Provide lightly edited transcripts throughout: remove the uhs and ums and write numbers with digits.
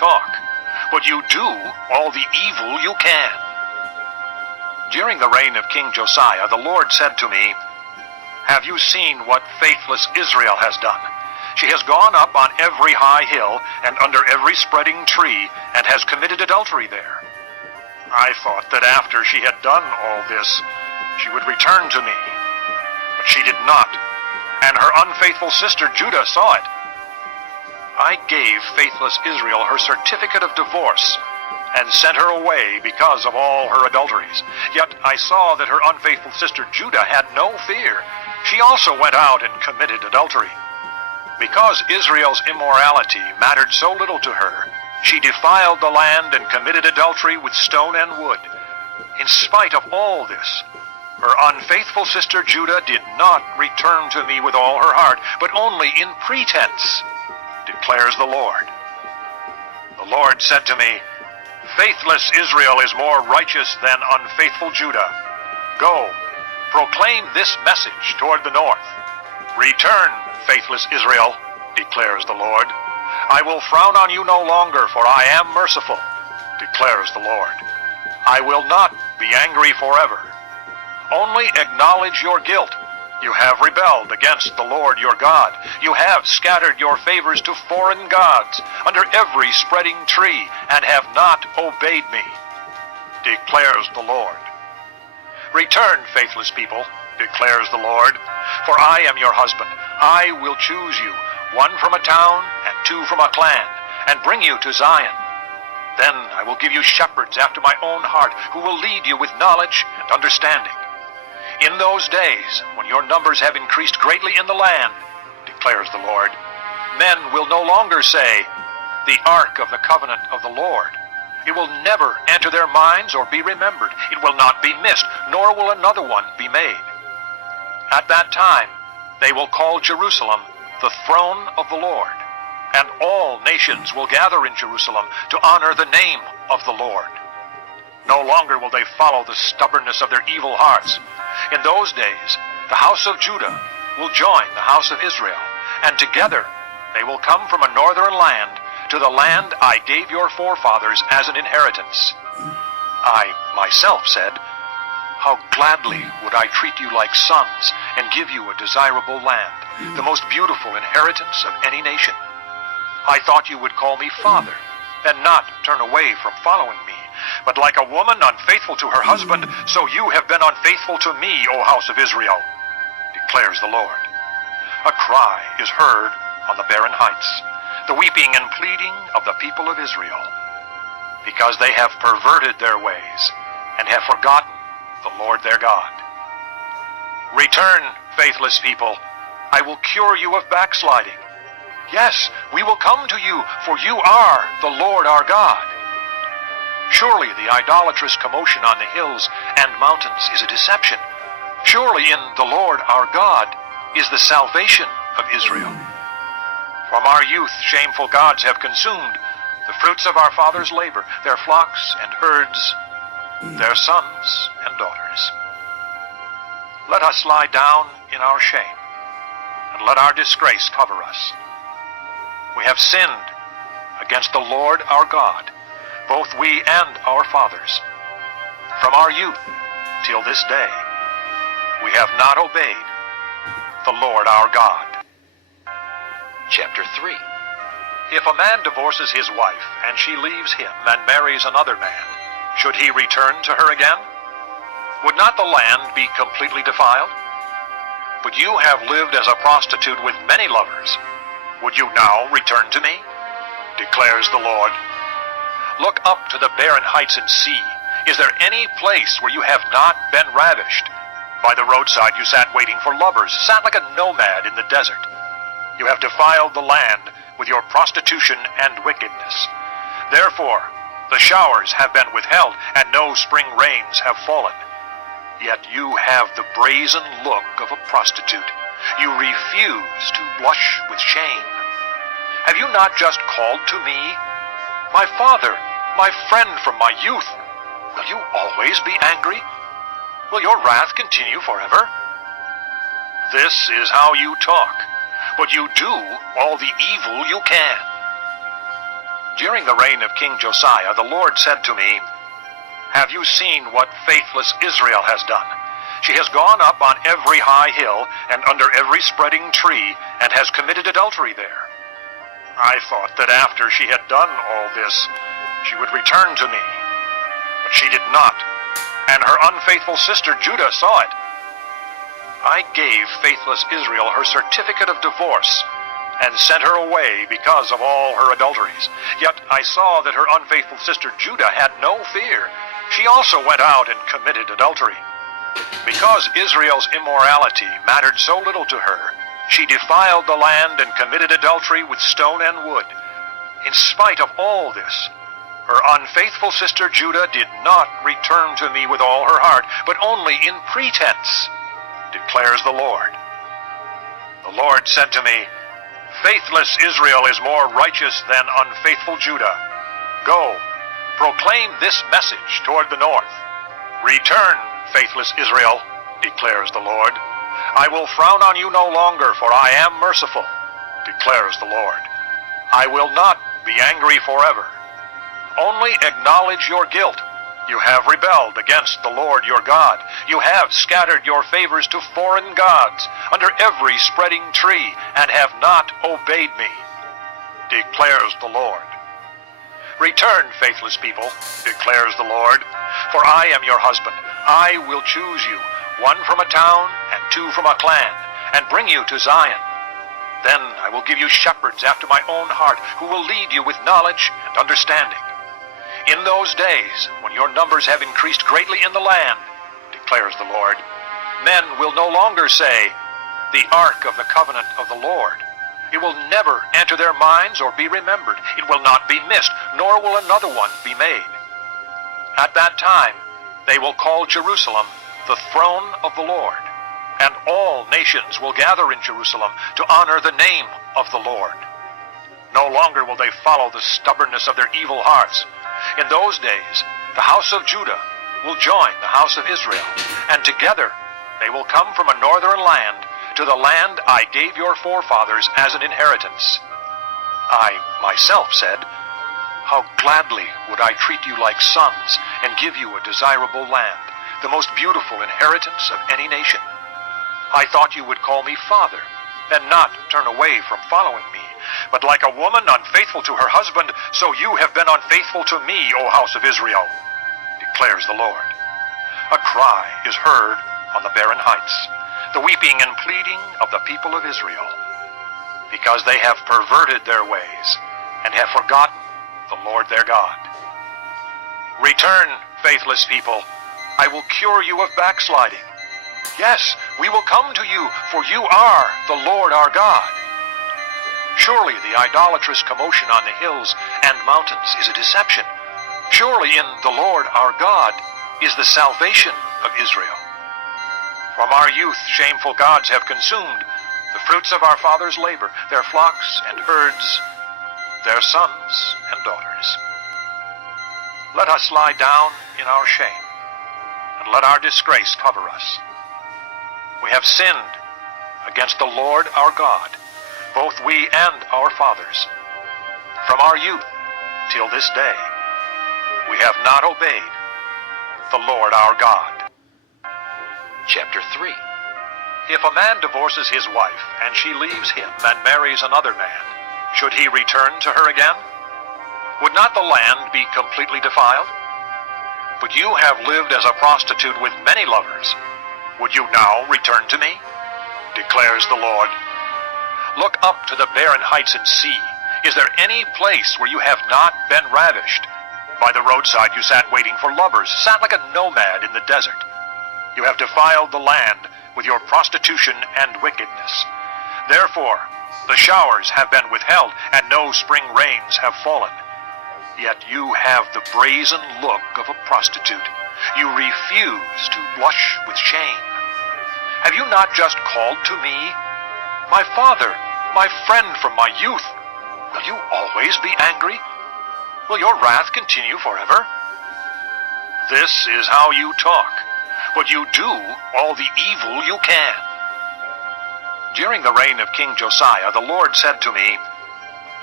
talk, but you do all the evil you can. During the reign of King Josiah, the Lord said to me, "Have you seen what faithless Israel has done? She has gone up on every high hill and under every spreading tree and has committed adultery there." I thought that after she had done all this, she would return to me. But she did not, and her unfaithful sister Judah saw it. I gave faithless Israel her certificate of divorce and sent her away because of all her adulteries. Yet I saw that her unfaithful sister Judah had no fear. She also went out and committed adultery. Because Israel's immorality mattered so little to her, she defiled the land and committed adultery with stone and wood. In spite of all this, her unfaithful sister Judah did not return to me with all her heart, but only in pretense, declares the Lord. The Lord said to me, "Faithless Israel is more righteous than unfaithful Judah. Go, proclaim this message toward the north. Return, faithless Israel, declares the Lord. I will frown on you no longer, for I am merciful, declares the Lord. I will not be angry forever. Only acknowledge your guilt. You have rebelled against the Lord your God. You have scattered your favors to foreign gods under every spreading tree and have not obeyed me, declares the Lord. Return, faithless people, declares the Lord, for I am your husband. I will choose you, one from a town and two from a clan, and bring you to Zion. Then I will give you shepherds after my own heart, who will lead you with knowledge and understanding. In those days, when your numbers have increased greatly in the land, declares the Lord, men will no longer say, 'The ark of the covenant of the Lord.' It will never enter their minds or be remembered. It will not be missed, nor will another one be made. At that time, they will call Jerusalem the throne of the Lord, and all nations will gather in Jerusalem to honor the name of the Lord. No longer will they follow the stubbornness of their evil hearts. In those days, the house of Judah will join the house of Israel, and together they will come from a northern land to the land I gave your forefathers as an inheritance. I myself said, 'How gladly would I treat you like sons and give you a desirable land, the most beautiful inheritance of any nation.' I thought you would call me father and not turn away from following me. But like a woman unfaithful to her husband, so you have been unfaithful to me, O house of Israel, declares the Lord. A cry is heard on the barren heights, the weeping and pleading of the people of Israel, because they have perverted their ways and have forgotten the Lord their God. Return, faithless people. I will cure you of backsliding. Yes, we will come to you, for you are the Lord our God. Surely the idolatrous commotion on the hills and mountains is a deception. Surely in the Lord our God is the salvation of Israel. From our youth shameful gods have consumed the fruits of our fathers' labor, their flocks and herds, their sons and daughters. Let us lie down in our shame, and let our disgrace cover us. We have sinned against the Lord our God, both we and our fathers. From our youth till this day, we have not obeyed the Lord our God. Chapter 3. If a man divorces his wife, and she leaves him and marries another man, should he return to her again? Would not the land be completely defiled? But you have lived as a prostitute with many lovers. Would you now return to me? Declares the Lord. Look up to the barren heights and see. Is there any place where you have not been ravished? By the roadside you sat waiting for lovers, sat like a nomad in the desert. You have defiled the land with your prostitution and wickedness. Therefore, the showers have been withheld, and no spring rains have fallen. Yet you have the brazen look of a prostitute. You refuse to blush with shame. Have you not just called to me, 'My father, my friend from my youth'? Will you always be angry? Will your wrath continue forever? This is how you talk, but you do all the evil you can. During the reign of King Josiah, the Lord said to me, "Have you seen what faithless Israel has done? She has gone up on every high hill and under every spreading tree and has committed adultery there." I thought that after she had done all this, she would return to me. But she did not, and her unfaithful sister Judah saw it. I gave faithless Israel her certificate of divorce and sent her away because of all her adulteries. Yet I saw that her unfaithful sister Judah had no fear. She also went out and committed adultery. Because Israel's immorality mattered so little to her, she defiled the land and committed adultery with stone and wood. In spite of all this, her unfaithful sister Judah did not return to me with all her heart, but only in pretense, declares the Lord. The Lord said to me, "Faithless Israel is more righteous than unfaithful Judah. Go, proclaim this message toward the north. Return, faithless Israel, declares the Lord. I will frown on you no longer, for I am merciful, declares the Lord. I will not be angry forever. Only acknowledge your guilt. You have rebelled against the Lord your God. You have scattered your favors to foreign gods under every spreading tree and have not obeyed me, declares the Lord. Return, faithless people, declares the Lord, for I am your husband. I will choose you, one from a town and two from a clan, and bring you to Zion. Then I will give you shepherds after my own heart, who will lead you with knowledge and understanding. In those days, when your numbers have increased greatly in the land, declares the Lord, men will no longer say, 'The ark of the covenant of the Lord.' It will never enter their minds or be remembered. It will not be missed, nor will another one be made. At that time, they will call Jerusalem the throne of the Lord, and all nations will gather in Jerusalem to honor the name of the Lord. No longer will they follow the stubbornness of their evil hearts. In those days, the house of Judah will join the house of Israel, and together they will come from a northern land to the land I gave your forefathers as an inheritance. I myself said, 'How gladly would I treat you like sons and give you a desirable land, the most beautiful inheritance of any nation.' I thought you would call me Father and not turn away from following me. But like a woman unfaithful to her husband, so you have been unfaithful to me, O house of Israel, declares the Lord. A cry is heard on the barren heights, the weeping and pleading of the people of Israel, because they have perverted their ways and have forgotten the Lord their God. Return, faithless people. I will cure you of backsliding. Yes, we will come to you, for you are the Lord our God. Surely the idolatrous commotion on the hills and mountains is a deception. Surely in the Lord our God is the salvation of Israel. From our youth shameful gods have consumed the fruits of our fathers' labor, their flocks and herds, their sons and daughters. Let us lie down in our shame, and let our disgrace cover us. We have sinned against the Lord our God, both we and our fathers. From our youth till this day, we have not obeyed the Lord our God. Chapter 3. If a man divorces his wife, and she leaves him and marries another man, should he return to her again? Would not the land be completely defiled? But you have lived as a prostitute with many lovers. Would you now return to me? Declares the Lord. Look up to the barren heights and see. Is there any place where you have not been ravished? By the roadside you sat waiting for lovers, sat like a nomad in the desert. You have defiled the land with your prostitution and wickedness. Therefore, the showers have been withheld, and no spring rains have fallen. Yet you have the brazen look of a prostitute. You refuse to blush with shame. Have you not just called to me, 'My father, my friend from my youth'? Will you always be angry? Will your wrath continue forever? This is how you talk, but you do all the evil you can. During the reign of King Josiah, the Lord said to me,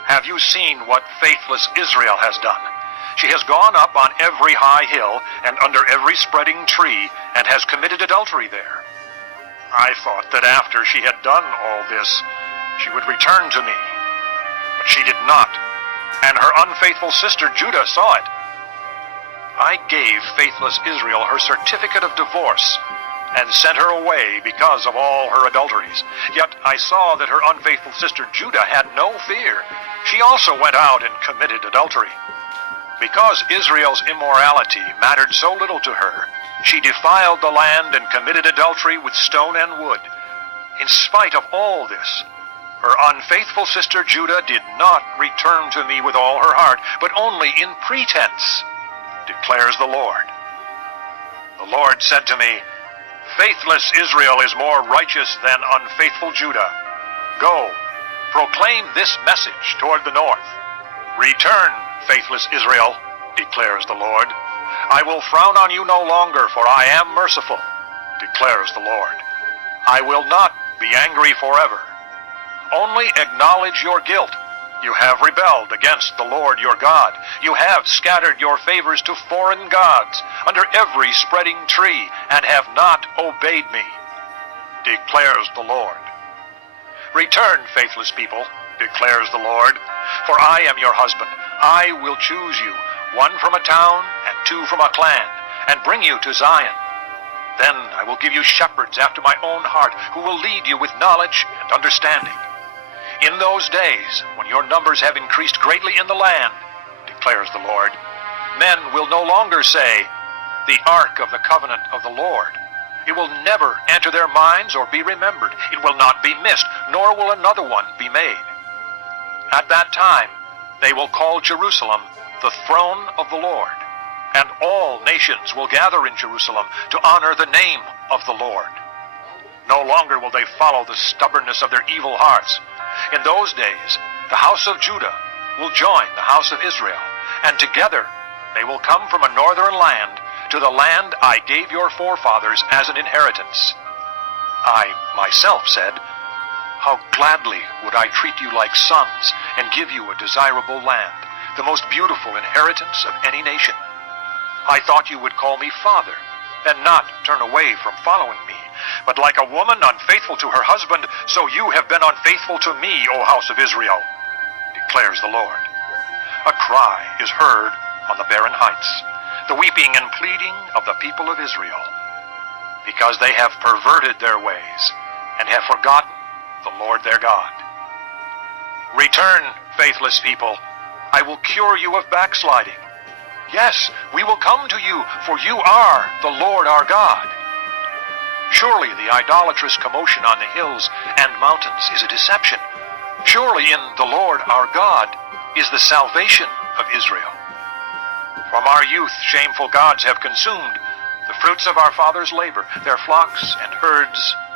Have you seen what faithless Israel has done? She has gone up on every high hill and under every spreading tree and has committed adultery there. I thought that after she had done all this, she would return to me. But she did not, and her unfaithful sister Judah saw it. I gave faithless Israel her certificate of divorce and sent her away because of all her adulteries. Yet I saw that her unfaithful sister Judah had no fear. She also went out and committed adultery. Because Israel's immorality mattered so little to her, she defiled the land and committed adultery with stone and wood. In spite of all this, her unfaithful sister Judah did not return to me with all her heart, but only in pretense, declares the Lord. The Lord said to me, faithless Israel is more righteous than unfaithful Judah. Go, proclaim this message toward the north. Return, faithless Israel, declares the Lord. I will frown on you no longer, for I am merciful, declares the Lord. I will not be angry forever. Only acknowledge your guilt. You have rebelled against the Lord your God. You have scattered your favors to foreign gods under every spreading tree and have not obeyed me, declares the Lord. Return, faithless people, declares the Lord, for I am your husband. I will choose you, one from a town and two from a clan, and bring you to Zion. Then I will give you shepherds after my own heart, who will lead you with knowledge and understanding. In those days, when your numbers have increased greatly in the land, declares the Lord, men will no longer say, the ark of the covenant of the Lord. It will never enter their minds or be remembered. It will not be missed, nor will another one be made. At that time, they will call Jerusalem the throne of the Lord, and all nations will gather in Jerusalem to honor the name of the Lord. No longer will they follow the stubbornness of their evil hearts. In those days, the house of Judah will join the house of Israel, and together they will come from a northern land to the land I gave your forefathers as an inheritance. I myself said, how gladly would I treat you like sons and give you a desirable land, the most beautiful inheritance of any nation. I thought you would call me father and not turn away from following me. But like a woman unfaithful to her husband, so you have been unfaithful to me, O house of Israel, declares the Lord. A cry is heard on the barren heights, the weeping and pleading of the people of Israel, because they have perverted their ways and have forgotten the Lord their God. Return, faithless people. I will cure you of backsliding. Yes, we will come to you, for you are the Lord our God. Surely the idolatrous commotion on the hills and mountains is a deception. Surely in the Lord our God is the salvation of Israel. From our youth shameful gods have consumed the fruits of our fathers' labor. Their flocks and herds